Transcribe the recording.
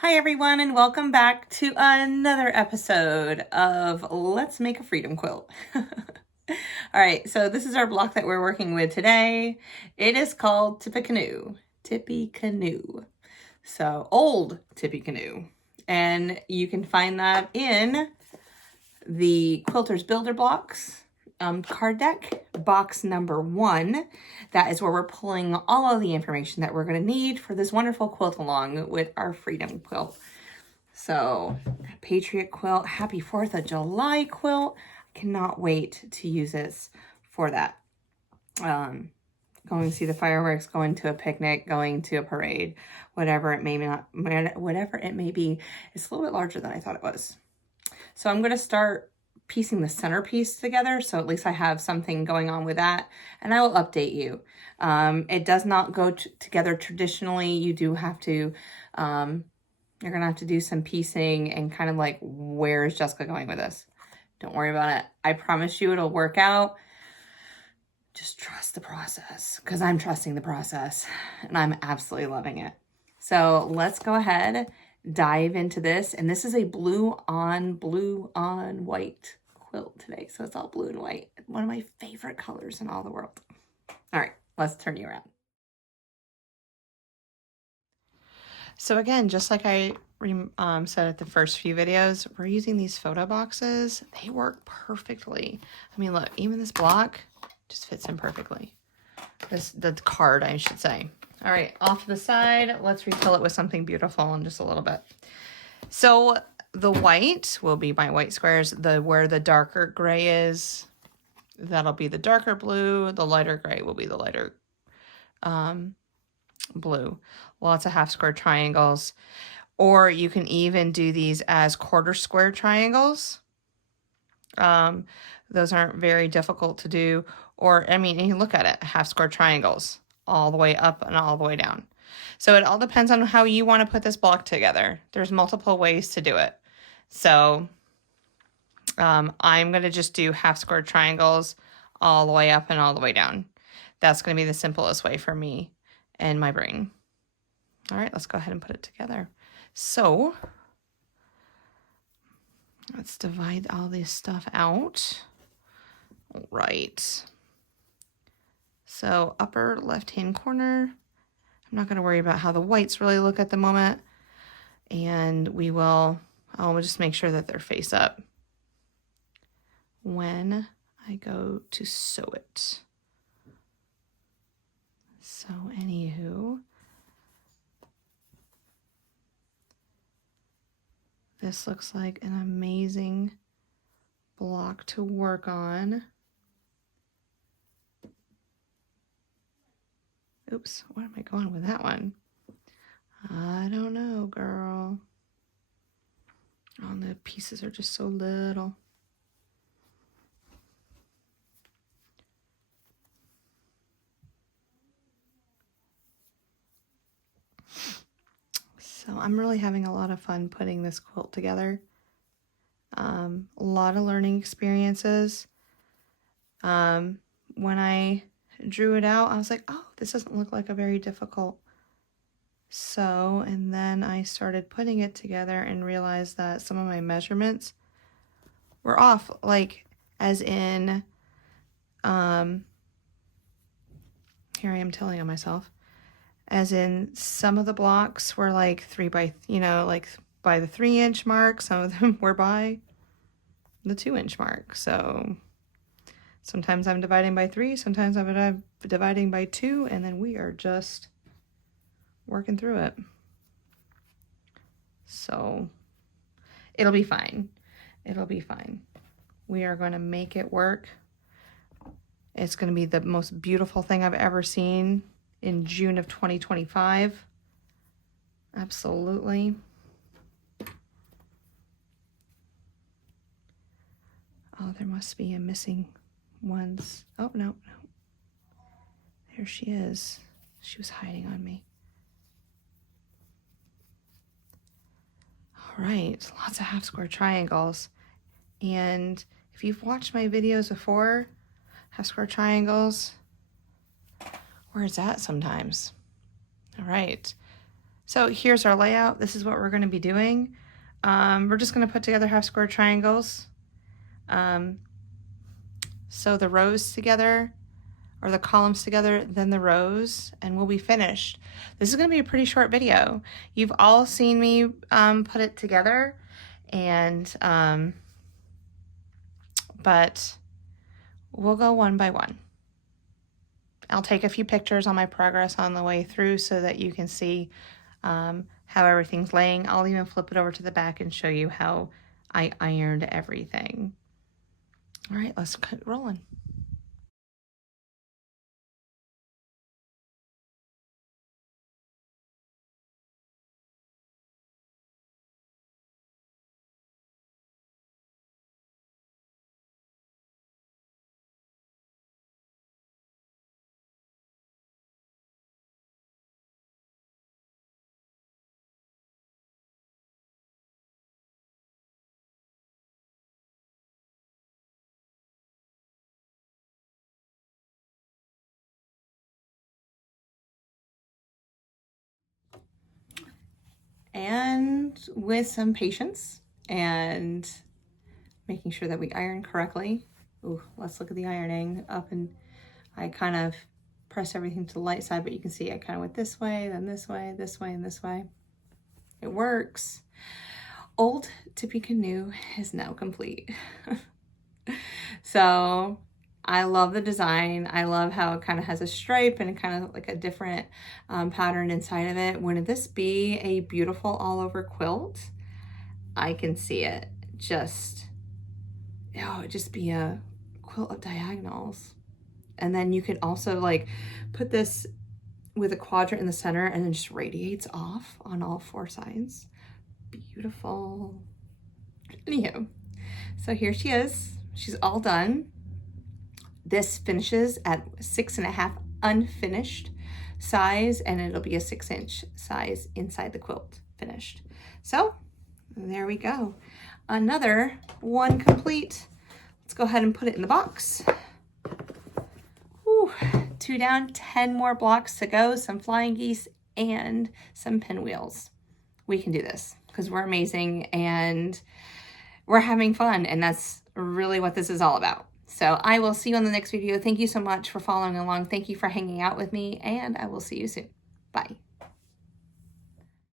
Hi everyone, and welcome back to another episode of Let's Make a Freedom Quilt. All right, so this is our block that we're working with today. It is called Tippecanoe. Tippecanoe. So Old Tippecanoe. And you can find that in the Quilter's Builder Box card deck, box number 1. That is where we're pulling all of the information that we're going to need for this wonderful quilt along with our Freedom Quilt. So, Patriot quilt, happy 4th of July quilt. I cannot wait to use this for that. Going to see the fireworks, going to a picnic, going to a parade, whatever it may be. It's a little bit larger than I thought it was. So I'm going to start piecing the centerpiece together, so at least I have something going on with that, and I will update you. It does not go together traditionally. You do have to, you're going to have to do some piecing and kind of like, where is Jessica going with this? Don't worry about it. I promise you it'll work out. Just trust the process, because I'm trusting the process and I'm absolutely loving it. So let's go ahead, dive into this. And this is a blue on white quilt today. So it's all blue and white. One of my favorite colors in all the world. All right, let's turn you around. So again, just like I said at the first few videos, we're using these photo boxes. They work perfectly. I mean, look, even this block just fits in perfectly. The card, I should say. All right, off to the side, let's refill it with something beautiful in just a little bit. So the white will be my white squares. Where the darker gray is, that'll be the darker blue. The lighter gray will be the lighter blue. Lots of half square triangles. Or you can even do these as quarter square triangles. Those aren't very difficult to do. Or, I mean, you look at it, half square triangles, all the way up and all the way down. So it all depends on how you want to put this block together. There's multiple ways to do it. So I'm going to just do half square triangles all the way up and all the way down. That's going to be the simplest way for me and my brain. All right, let's go ahead and put it together. So let's divide all this stuff out. All right. So upper left-hand corner, I'm not going to worry about how the whites really look at the moment. And I'll just make sure that they're face up when I go to sew it. So anywho, this looks like an amazing block to work on. Oops, where am I going with that one? I don't know, girl. Oh, the pieces are just so little. So I'm really having a lot of fun putting this quilt together. A lot of learning experiences. When I drew it out, I was like, oh, this doesn't look like a very difficult sew. And then I started putting it together and realized that some of my measurements were off, like as in, here I am telling on myself, as in some of the blocks were like like by the 3-inch mark. Some of them were by the 2-inch mark. So sometimes I'm dividing by 3, sometimes I'm dividing by 2, and then we are just working through it. So it'll be fine. It'll be fine. We are going to make it work. It's going to be the most beautiful thing I've ever seen in June of 2025. Absolutely. Oh, there must be a missing ones. Oh, no. There she is. She was hiding on me. All right, lots of half square triangles. And if you've watched my videos before, half square triangles, where is that sometimes? All right, So here's our layout. This is what we're going to be doing. We're just going to put together half square triangles. So the rows together, or the columns together, then the rows, and we'll be finished. This is going to be a pretty short video. You've all seen me put it together, and but we'll go one by one. I'll take a few pictures on my progress on the way through so that you can see how everything's laying. I'll even flip it over to the back and show you how I ironed everything. All right, let's get rolling. And with some patience and making sure that we iron correctly. Ooh, let's look at the ironing up, and I kind of press everything to the light side, but you can see I kind of went this way, then this way, this way, and this way. It works. Old Tippecanoe is now complete. So I love the design. I love how it kind of has a stripe and kind of like a different pattern inside of it. Wouldn't this be a beautiful all over quilt? I can see it. Just, oh, it'd just be a quilt of diagonals. And then you could also like put this with a quadrant in the center and then just radiates off on all four sides. Beautiful. Anywho, so here she is. She's all done. This finishes at 6.5 unfinished size, and it'll be a 6-inch size inside the quilt finished. So there we go. Another one complete. Let's go ahead and put it in the box. Whew, 2 down, 10 more blocks to go, some flying geese and some pinwheels. We can do this because we're amazing and we're having fun, and that's really what this is all about. So I will see you on the next video. Thank you so much for following along. Thank you for hanging out with me, and I will see you soon. Bye.